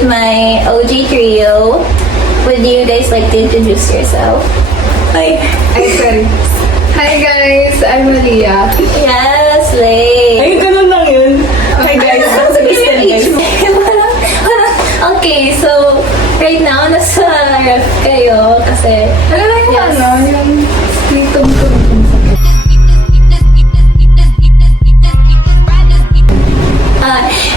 with my OG trio. Would you guys like to introduce yourself? Ay, sorry. Hi guys, I'm Malia. Yes, Lay. Ay, ganun lang yun. Hi guys, Ano I'm Kristen guys. Okay, so right now nasa ref kayo kasi Ano na yung Yes. yung litong ko.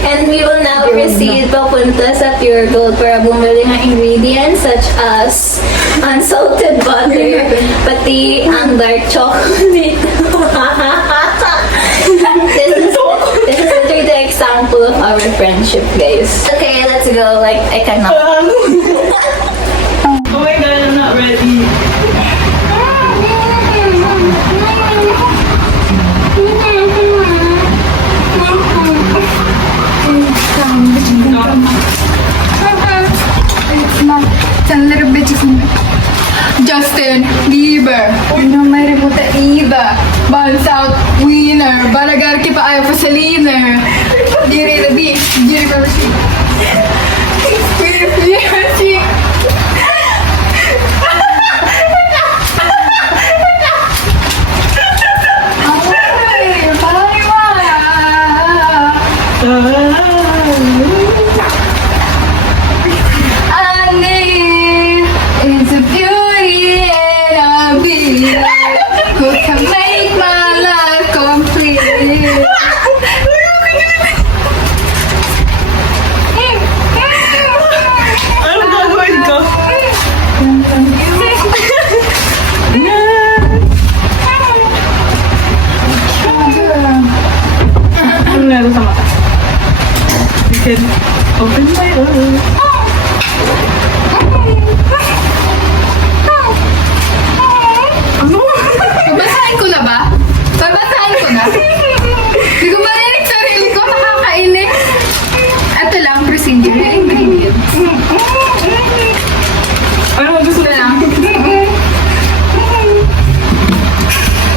and we will now proceed papunta sa Pure Gold para bumili ng ingredients such as unsalted butter, pati ang dark chocolate. This is literally the example of our friendship, guys. Okay, let's go. Like, I cannot. Oh my god, I'm not ready. It's a little bit Justin Bieber, you know my reputa Eva, Buns out winner, Balagar ki pa ayaw pa sa leaner. Giri the beat, giri pa si. It's a beauty and a beast who can make my life complete. Ano gagawin ko? Ano meron sa mata? You can open my eyes. Babasahin ko na ba? Babasahin ko na? Hindi ko marinig sarili ko, nakakainis. Ito lang, procedure, yung ingredients. Ano gusto Ito na? lang.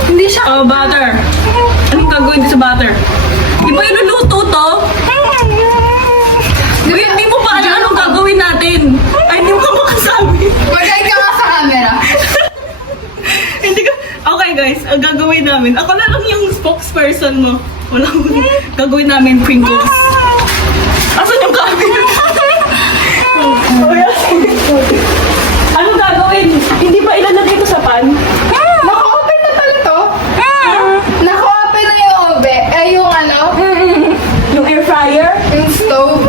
Hindi siya. Oh, butter. Anong gagawin ko sa butter? Di ba iluluto to? Uy, hindi mo pa alam anong gagawin natin. Ay, hindi mo ka makasabi. Magay ka nga sa camera. Hindi ka... Okay guys, ang gagawin namin, ako na lang yung spokesperson mo. Wala mo. Gagawin namin Pringles. Asan yung camera? Anong gagawin? Hindi ba ilalagay ito sa pan? Naka-open na pala to. Naka-open na yung oven. Yung ano? Yung air fryer? Yung stove.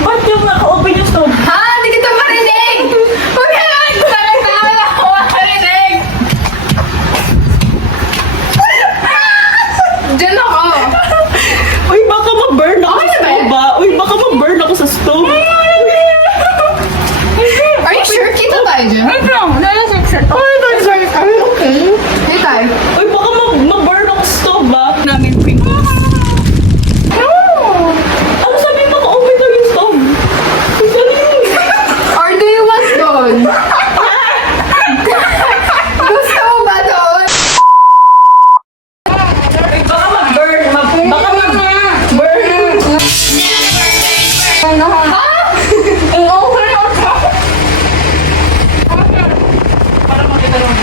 Ba't yung naka-open yung stove? Ha? Hindi kita marinig! Huwag ka na magsalita! Wala ko marinig! Diyan ako! Uy, baka ma-burn ako Okay sa na ba? stove ba? Uy, baka ma-burn ako sa stove. Are you sure? Kita tayo dyan? Wait lang, nalasection. Ay, sorry. Are you okay? Hey tayo. Uy, baka ma-burn ako sa stove ba? Namin Pringles. No! Ano sabi mo ka-open daw yung stove? Uy, sorry. Or do you want doon? Gusto mo ba doon? Uy, baka ma-burn. Baka ma-burn. Ha? Ang open ako. Para makita naman.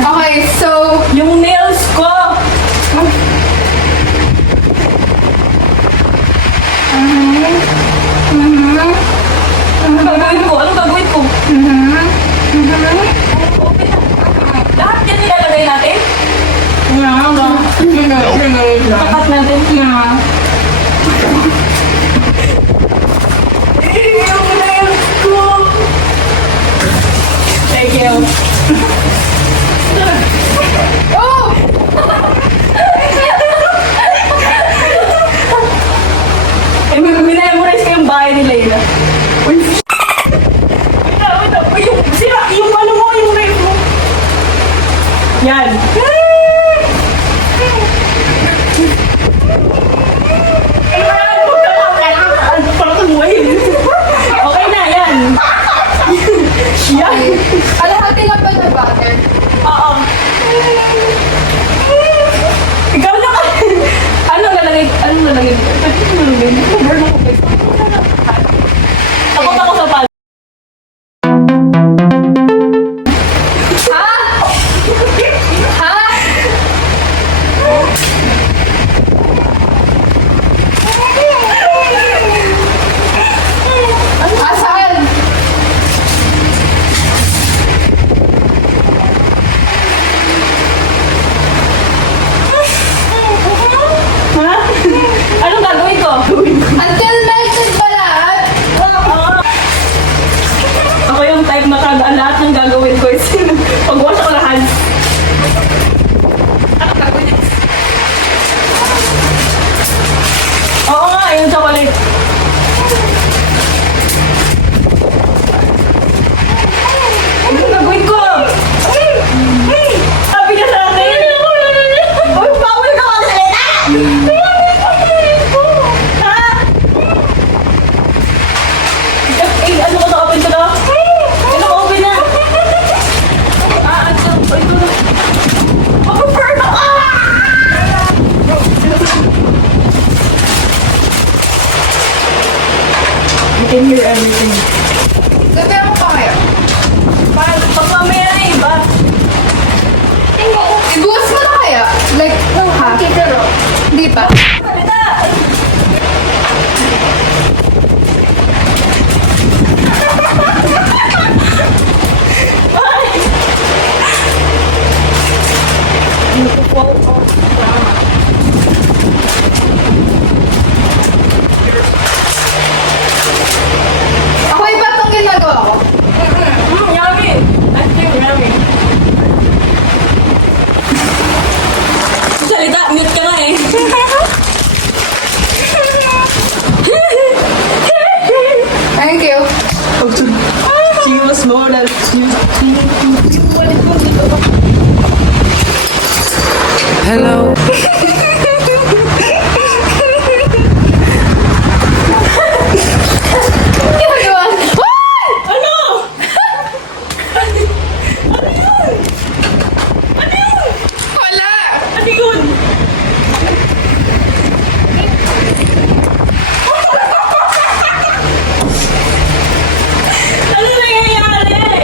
Okay, so... Yung nails ko. Anong gagawin ko? Anong gagawin ko? Lahat yan nilalagay natin? Takat natin. Yung nails ko. Thank you. Oh! Minemorize ko yung bahay ni Layla. Uy, wait lang. Uy, yung ano mo, yung rave mo. Yan. Parang kamuhay. Okay na, yan. Yan. Alahati lang ba ng butter? Oo. Ikaw na ka. Ano nalagay Takot ako sa pal. Asan? Ha? Anong gagawin ko? Until melted pa lahat? Ako yung type na kada lahat ng gagawin ko is pag-wash ako lahat. Ano gagawin niya? Oo nga, yung chocolate. Ano gagawin ko? Sabi niya sa akin. Uy, bawal ka magsalita! Ha? Eh, ano ko na-open ko na? Ano ko open na? Ito na. Mag-burn ako! You can hear everything. Gabi ako pa kaya? Pag mamaya na iba. Ibuwas mo na kaya? Like, ha? Di pa? Salita! Ako iba itong ginagawa ko. Yummy! I think yummy. Salita, mute ka na eh. Thank you. She was more than Hello. Ginagawa. Ano? Wala. Ano yun? Ano nangyayari?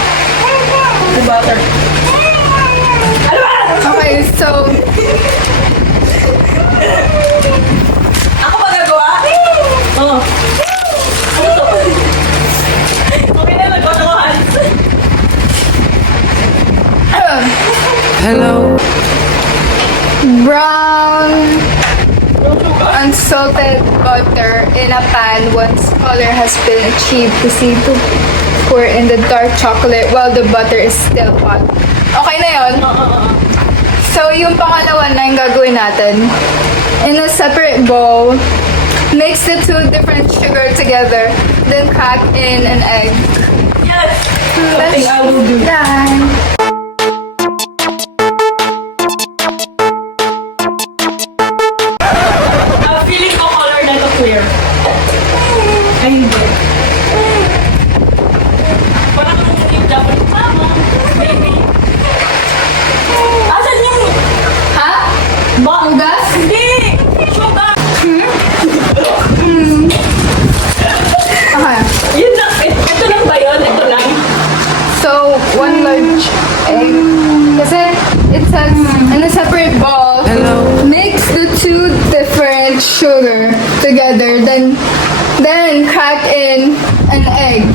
The butter. Okay, so, Ako magagawa? Oo. Ano to? Okay na, nagkakakuhan. ayun. Hello. Brown unsalted butter in a pan once color has been achieved. Proceed to pour in the dark chocolate while the butter is still hot. Okay na yun? So, yung pangalawa na yung gagawin natin. In a separate bowl, mix the two different sugar together, then crack in an egg. Yes! Something I will do. Done. Feeling ko color na ito clear. Ay, hindi. Parang yung Japanese. Tama. Maybe. Asan yung... Ha? Hugas? Hindi! Sugar! Okay. Yun lang. Ito lang ba yun? Ito lang. So, one large egg. Kasi it says in a separate bowl, Hello. mix the two different sugar together, then crack in an egg.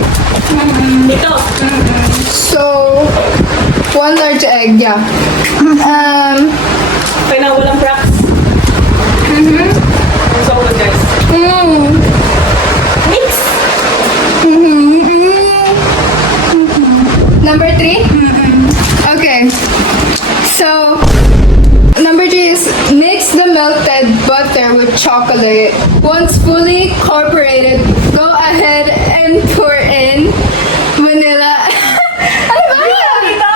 Ito. So, one large egg, yeah. Okay na, walang cracks. So good, guys. Mix! Number 3? Okay. So, number 3 is mix the melted butter with chocolate. Once fully incorporated, go ahead and pour in vanilla. Ano ba? Dito?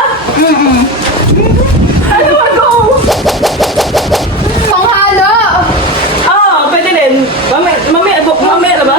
Ano ba go? Panghalo! Ah, pwede din. Mamaya na ba?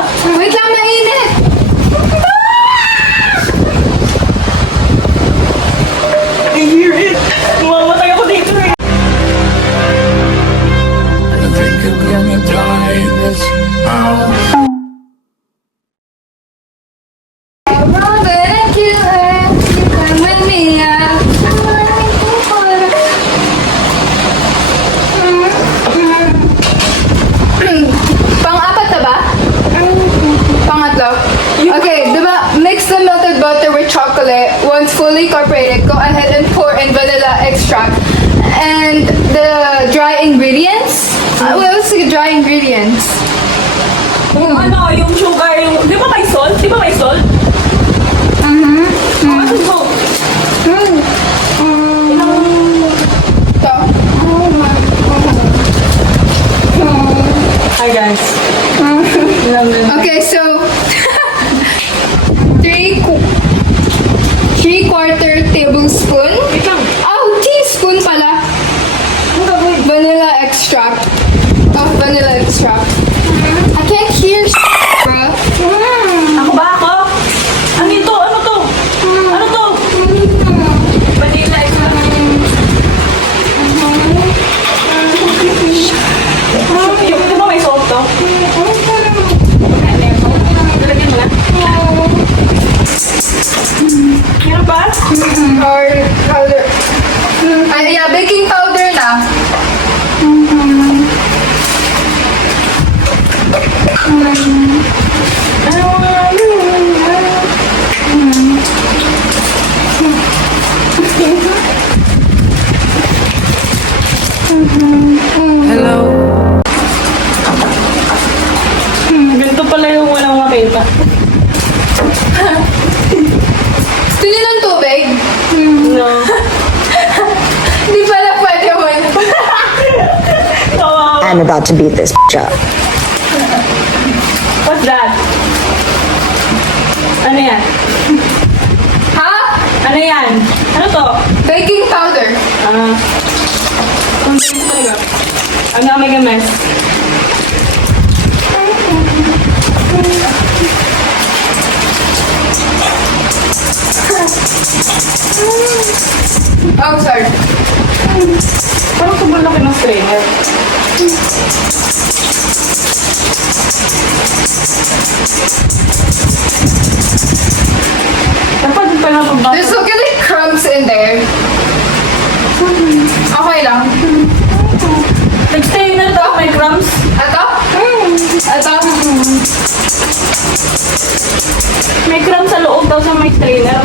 pangatlo. Okay, diba, mix the melted butter with chocolate. Once fully incorporated, go ahead and pour in vanilla extract. And the dry ingredients? What else is dry ingredients? Yung ano, yung sugar, yung... Di ba may salt? Di ba may salt? Ano salt? Ito. Hi guys. Okay, so 3/4 tablespoon. Oh, teaspoon pala. Vanilla extract. Oh, vanilla extract. I can't hear bro. Ako ba ako? Ano ito? Ano to? Ano to? Vanilla extract. Di ba may salt to? Lalagyan mo na? Meron ba? Or powder. Ay, yeah, baking powder na. Hello. Ganito pala yung walang makita. Gusto niyo ng tubig? No. Hindi pala pwede mo. I'm about to beat this up. What's that? Ano yan? Ha? Ano yan? Ano to? Baking powder. Kung sino talaga. Ang gamay games. Oh, sorry. Parang sobrang laki ng strainer. Dapat pa lang pag There's literally crumbs in there. Okay lang. Nag-strainer to, may crumbs. Ito? Ito? May crumbs sa loob daw sa may strainer.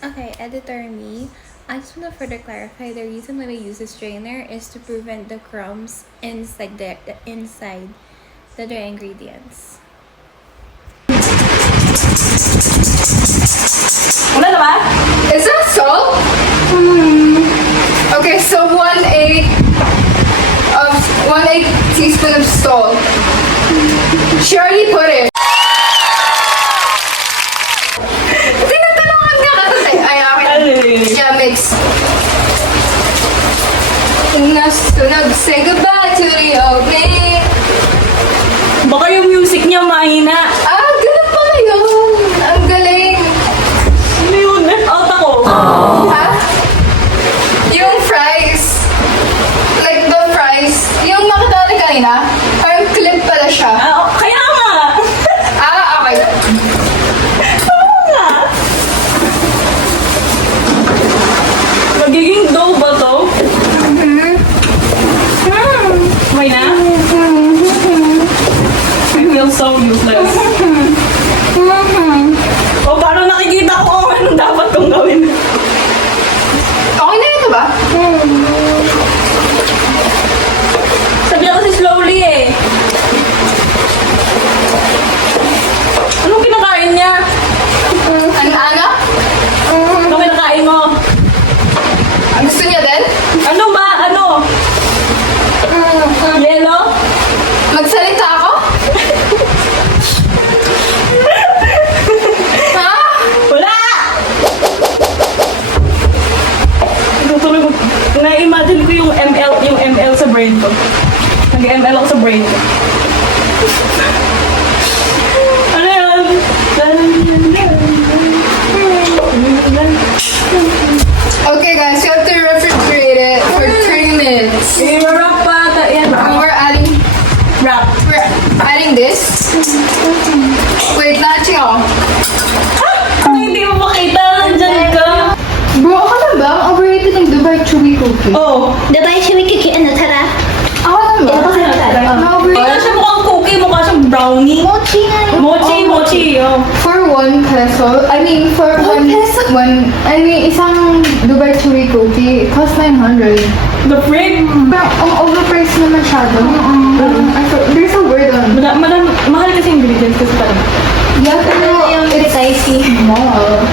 Okay, editor me. I just want to further clarify the reason why we use a strainer is to prevent the crumbs inside the dry ingredients. Wala na ba? Is that salt? Okay, so 1/8 teaspoon of salt. She already put it. Tinatanungan nga kasi. Ay, okay. Yeah, mix. Sunog, say goodbye to the old me. Baka yung music niya mahina. Ah, ganun pala yun. Ang galing. Ano yun? Out ako. Ha? Yung fries. Like the fries. Yung nakita na kanina. Parang clip pala siya. Kaya nga. Ah, okay. Oo nga. Magiging dough ba to? May na? I feel so useless. O, paano nakikita ko kung anong dapat kong gawin? Okay na ito ba? Sabi niya kasi slowly eh. Anong kinakain niya? Ano? Anong kinakain mo? Gusto niya din? Ano ba? Ano? Yellow? Magsalita ako? Ha? Wala! Tutuloy mo. Na-imagine ko yung ML sa brain ko. Nag-ML ako sa brain ko. Ano yun? Okay guys, you have to refrigerate it for 30 minutes. I-wrap pa. Yan. And we're adding this. Wait, natching ako. Hindi mo makita. Nandyan ka. Bro, ako na ba? Ang overrated ng Dubai Chewy Cookie. Oh. Dubai should we kick it in the tara? Ako na ba? Ito kasi Mukha Ang overrated. siya mukhang cookie. Mukha siyang brownie. Mochi nga. Mochi. mochi, oh. For 1 peso, I mean, for isang Dubai Chewy cookie, it costs 900. The frick? Parang, ang overpriced na masyado. There's a word on. Mahal kasi ingredients kasi talaga. Yeah, pero Yung it's spicy. small.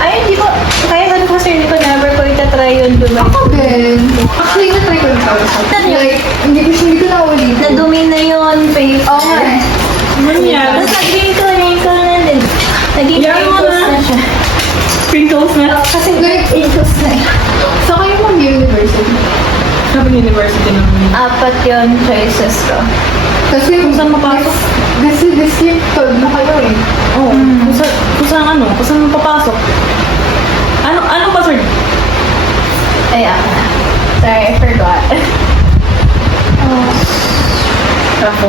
Ay, hindi ko, kaya sabi ko sir, hindi ko never ko itatry yun Dubai. Ako din. Actually, na-try ko rin sa Like, hindi ko na ulit. Nadumi na yun, face. Oo nga eh. Ano yan? Tapos nag-wrinkle na din. Naging Yan mo wrinkles na. na siya. Sprinkles na. Kasi Like, wrinkles na eh. So, kayo mag-university. Sabi ng university naman. 4 yun choices ko. Kasi, Kung saan mapasok? This year, 12 na kayo eh. Oo. Kung saan kung saan papasok. Ano password? Ay, sorry, I forgot. Ako.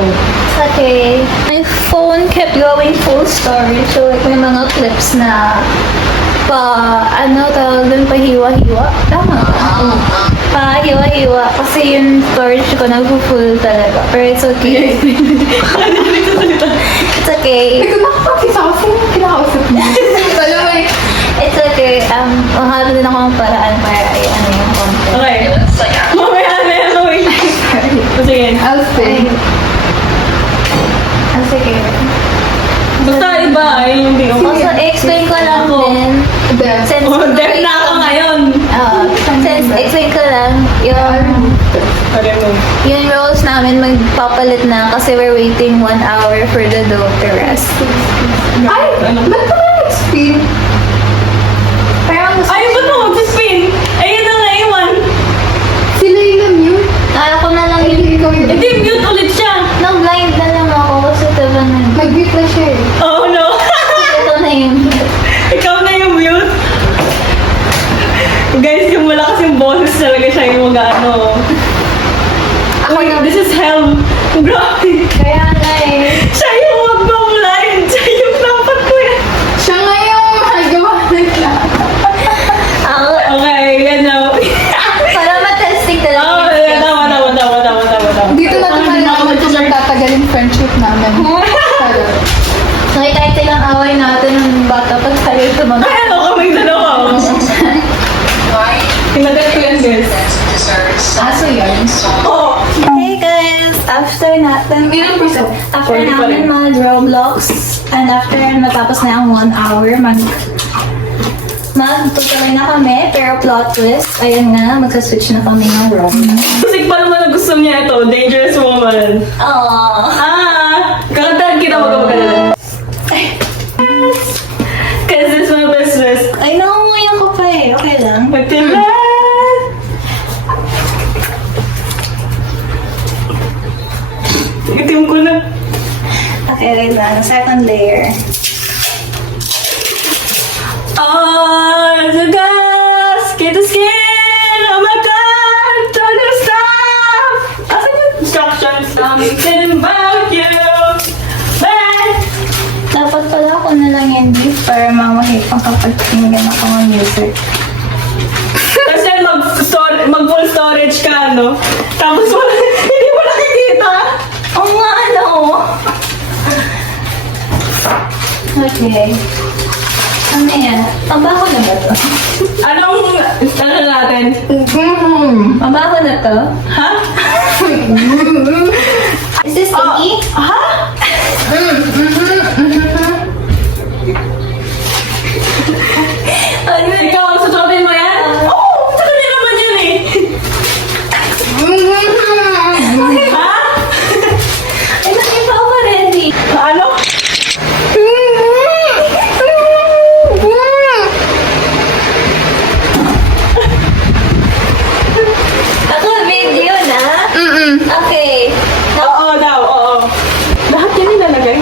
Okay. My phone kept going full storage. So, like, may mga clips na tawag dun, pahiwa-hiwa. Tama ba? Pahiwa-hiwa. Kasi yung storage ko nag-full talaga. Pero it's okay. It's okay. Hindi ko nakapag-isa kasi yung kinakausap niya. Alam mo eh. It's okay. Mahanap din ako ng paraan para yung konti. Okay. Mamaya na yan, wait. Sige. I'll stay. Sige. Basta iba, ay yung di ko. Also, explain ko lang din. Then, Since, Deaf na ako ngayon. since explain ko lang, yung rolls namin magpapalit na kasi we're waiting 1 hour for the dough to rest. ay, ba't ka ba nag-spin? Parang gusto Ay, ba't mo mag-spin? Ayun na nga iwan. Sila yung mute. ako na lang yung Hindi ikaw yun. Hindi, mute ulit siya. blind na lang ako kasi diba na Nag-mute na siya eh. Oh no. ito na yung Ikaw na yung mute. Guys, yung malakas yung boses talaga siya yung mag-ano. Uy, this is hell. Grabe. kaya nga eh. Siya yung mag-blind. Siya yung dapat ko yan. Siya nga yung magawa nila. Ako, Okay, yan na. para matesting Oh, tama. Dito na tumalaman kung magtatagal yung friendship namin. Pero, okay, kahit ilang away natin ng bata pag tayo tumag Ay, ano kaming dalawa? Tinagat ko yan, guys. aso yan. Oh. Hey guys! After natin mag-Roblox and after matapos na ang 1 hour, magtutuloy na kami, pero plot twist, ayun nga, magsaswitch na kami ng Roblox. Musik pa naman na gusto niya ito, Dangerous Woman. Aww! Kakantahan kita magkabagala. Cause it's my business. Ay, nakunguyan ko pa eh. Okay lang. Magtilan! Itim ko na. Okay, wait lang. Second layer. Oh, the gas, get the skin, oh my god, don't you stop! Asan yung instructions? Something about you, man! Dapat pala ako na lang yung beef para mamahipang kapag tingnan ako ng music. Kasi mag-full storage ka, no? Tapos hindi mo nakikita. Oo nga, ano? Okay. Ano yan? Mabaho na ba to? Anong, ano natin? Mabaho na to? Ha? Is this sticky? Ha? Ano yun? Ikaw, susubin mo yan? Oo, sa kanya naman yan eh. Ha? Ay, nakipa ako ready. Ano? Ako, video na? Okay. Oo daw, oo. Lahat yan nilalagay?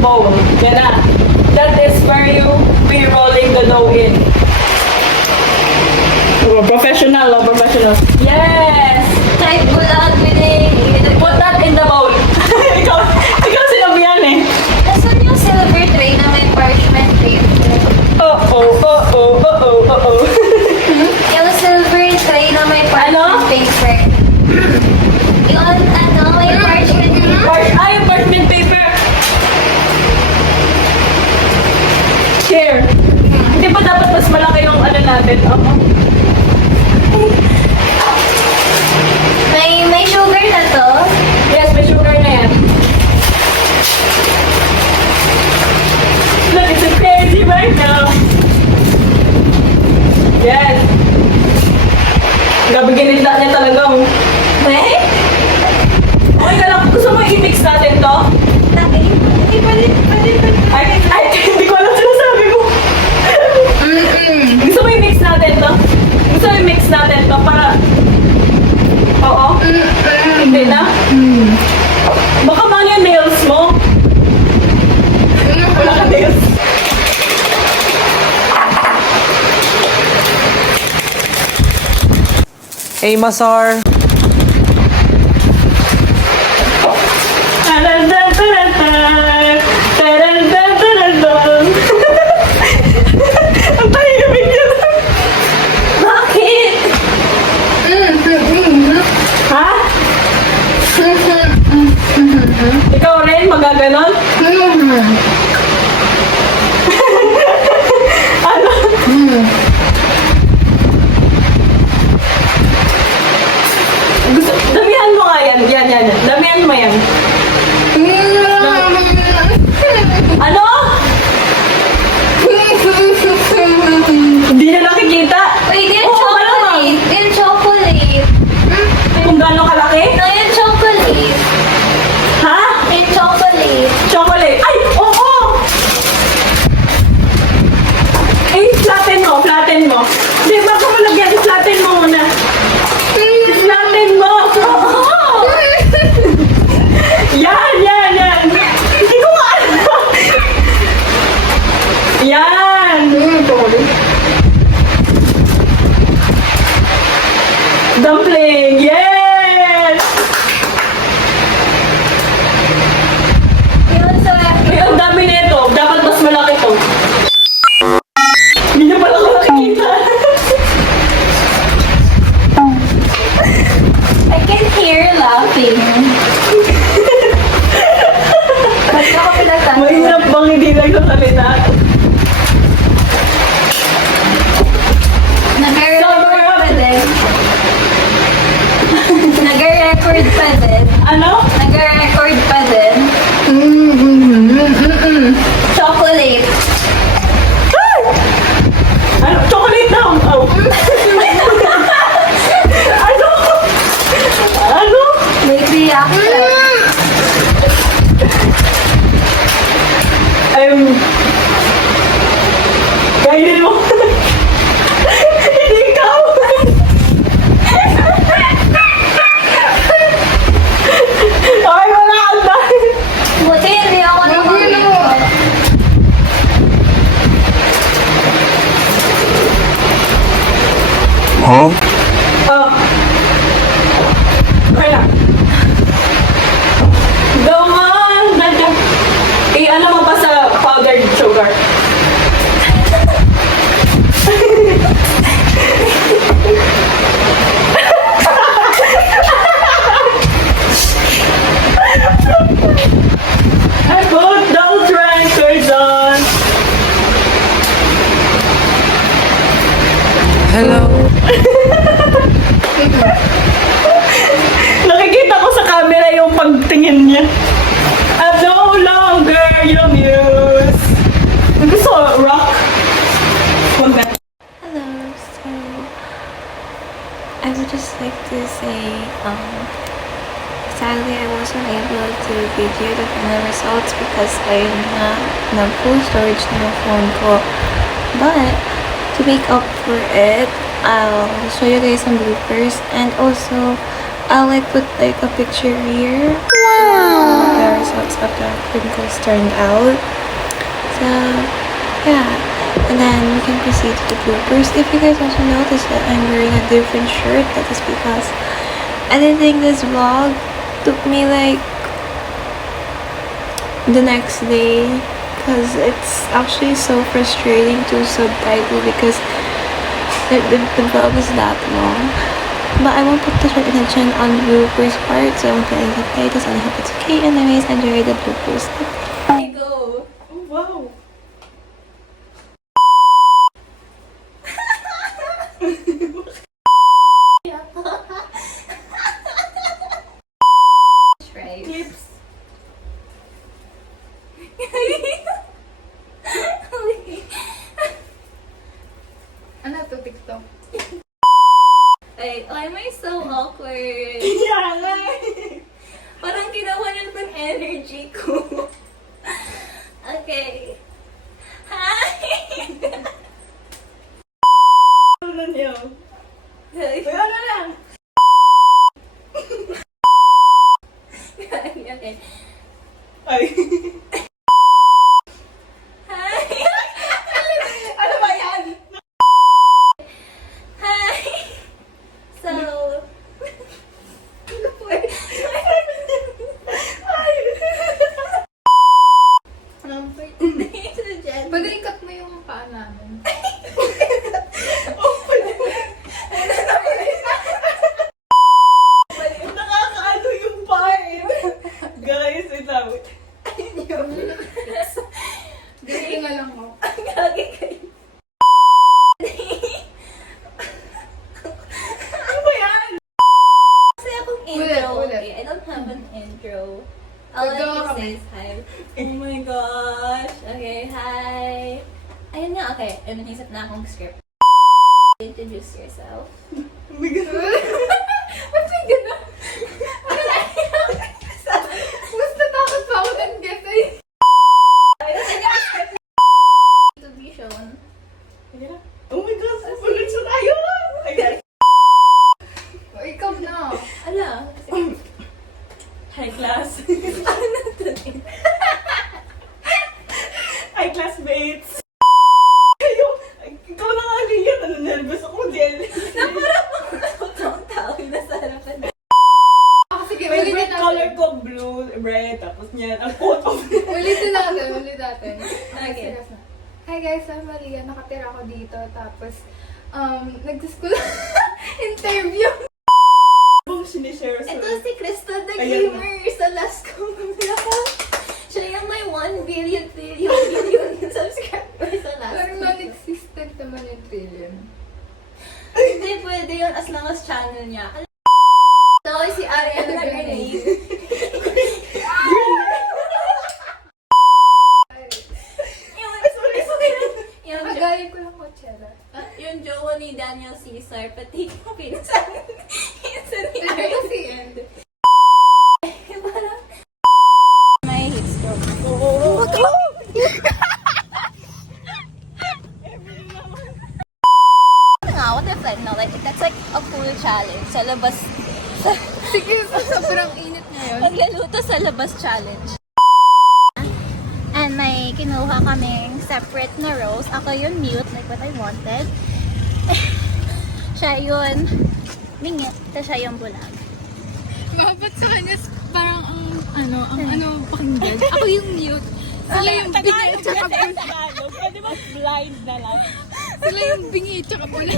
bowl. Yan na. That is where you be rolling the dough in. Oh, professional, oh, professional. Yes! Type bulag with Put that in the bowl. ikaw sinabihan eh. Nasaan yung silver tray na may parchment paper? Oh. Yung silver tray na may parchment paper. Yung may parchment paper. Yung parchment paper. Here. Hindi pa dapat mas malaki yung ano natin? May sugar na to. Yes, may sugar na yan. Look, it's a crazy right now. Yes. Grabe ginitla niya talaga. Eh? Okay ka lang. Gusto mo i-mix natin to? Hindi pwede. Ay, hindi ko alam sinasabi mo. Gusto mo i-mix natin to? Gusto mo i-mix natin to para... Oo? Hindi na? Baka mahal yung nails mo. Wala ka nails. Hey, Masar. Ang tahimik niya lang. Bakit? Ha? Ikaw rin, magaganon? Ano? Gusto, damihan mo nga yan. Yan. Damihan mo yan. Ano? Hindi na nakikita. Wait, yung Oo, malamang. chocolate. Yung chocolate. Kung gano'ng kalaki? No, yung chocolate. Ha? Yung chocolate. Chocolate. Ay! Oo! Eh, flatten mo. Di ba kung malagyan, flatten mo muna. Flatten mo. Oo! Yan. Hindi ko nga alam. Yan. Dumpling. Yes! Yun sa... Ay, ang dami nito. Dapat mas malaki to. Hindi na pala ko nakikita. I can hear laughing. Ba't ako pinagtanong? Mahirap bang hindi nagsasalita? Nag-record pa din. Nag-record pa din. Ano? Nag-record pa din. Chocolate. Ano? Chocolate daw. Oh. Ano? May reaction. Kainin mo. Hindi ikaw. Ay, wala ka na. Buti hindi ako nakulit. Oh. Okay na. Go on. Ano mo pa sa powdered sugar? I put those records on. Hello. Nakikita ko sa camera yung pagtingin niya. I'm no longer your muse. Gusto ko rock. Huwag na. Hello, so I would just like to say, sadly I wasn't able to video the final results because ayun na full storage na yung phone ko. But to make up for it, I'll show you guys some bloopers and also I'll like put like a picture here. the results of the crinkles turned out. So, yeah. And then we can proceed to the bloopers. If you guys also notice that I'm wearing a different shirt, that is because editing this vlog took me like the next day, because it's actually so frustrating to subtitle because the vlog is that long. But I won't put too much attention on the bloopers part, so I won't get any titles, and I hope it's okay. Anyways, enjoy the bloopers. Okay, go! Oh, wow. Right. Clips. Ano to, TikTok? Ay, why am I so awkward? Yeah, nga. Parang ginawa niyo yung energy ko. Okay. Hi! Ano niyo? Okay. Kaya na lang. Okay. Ay. Hi! Ano ba yan? Hi! So, Pwede ikat mo yung paa namin. Nakakaano yung part. Guys, wait lang. Dili nga lang mo. gagi kayo. Ano ba yan? Kasi akong intro. Ulit. Okay, I don't have an intro. All I Naggawa can kami. say is hi. Oh my gosh. Okay, hi. Ayun nga, okay. Ay, naisip na akong script. Introduce yourself. Oh my God. Ba't may gano'n? Mas natakot pa ako ng get eh. Ayun yung script to be shown. Oh my God, susunod siya tayo. Okay. O, ikaw na. Ala. Hi, class. Hi, classmates. Kayo, ikaw na nga Lian. Ano, nervous ako, Jel. Ang tao yung nasa harapan na. Ah, sige, Favorite ulitin color natin. ko, blue, red, tapos niyan, ang coat of Ulitin natin. Okay. Serious na. Hi guys, I'm Maria. Nakatira ako dito. Tapos, nag-school interview. Bang sinishare sa... Ito si Crystal the Ayan. Gamer sa last kong vlog. Siya yung may 1 billion subscribers sa last Pero week. non-existent naman yung trillion. Hindi pwede yun as long as channel niya. So, si Ariana Grenade. Yung, Agayin ko yung Coachella. yung jowa ni Daniel Caesar, pati yung pinsan ni Ano si End. Parang may heat stroke. What if like, no, like, that's like a cool challenge. Sa labas, Sige, sobrang init ngayon. pagluluto sa labas challenge. And may kinuha kaming separate na rows. Ako yun mute, like what I wanted. Siya yun mingit. Tapos siya yung bulag. Mabat sa kanya, parang ang pakinggan. Ako yung mute. Sila yung bingi at saka Tagalog, pwede ba blind na lang? Sila yung bingi at saka pula.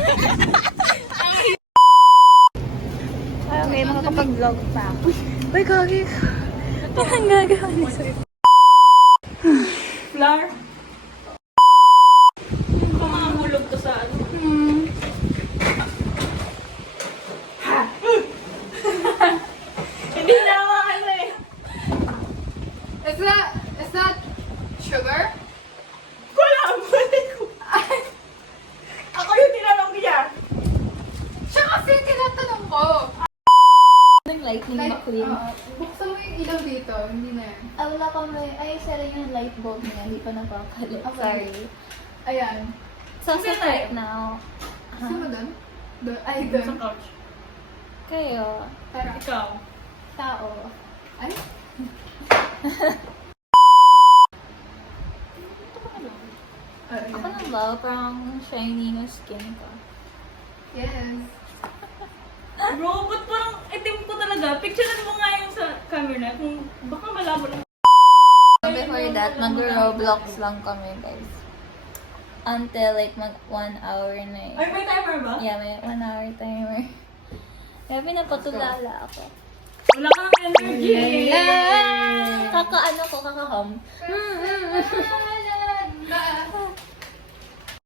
Okay, makakapag-vlog pa ako. Uy, gagi. Parang gagawa ni Sir. Flour? Kumahulog to sa ano? Hindi na ako ano eh. Is that sugar? Wala, pwede ko. Ako yung tinanong niya. Siya kasi yung tinatanong ko. Yung lightning McQueen. Buksan mo yung ilaw dito. Hindi na yan. Wala kami. Ay, sila yung light bulb niya. Hindi pa napakalit. Okay. Sorry. Ayan. So, right now. Saan mo doon? Ay, Sa doon. couch. Kayo. Tara. Ikaw. Tao. Ay? Ako na ba? Parang shiny na skin ko. Yes. Bro, ba't parang itim ko talaga? Picturean mo nga yung sa camera kung baka malabo lang. Before that, mag-Roblox lang kami, guys. Until like mag 1 hour na eh. Ay, may timer ba? Yeah, may 1 hour timer. Kaya pinapatulala ako. Wala kang energy. Kaka-ano ko, kaka-hum.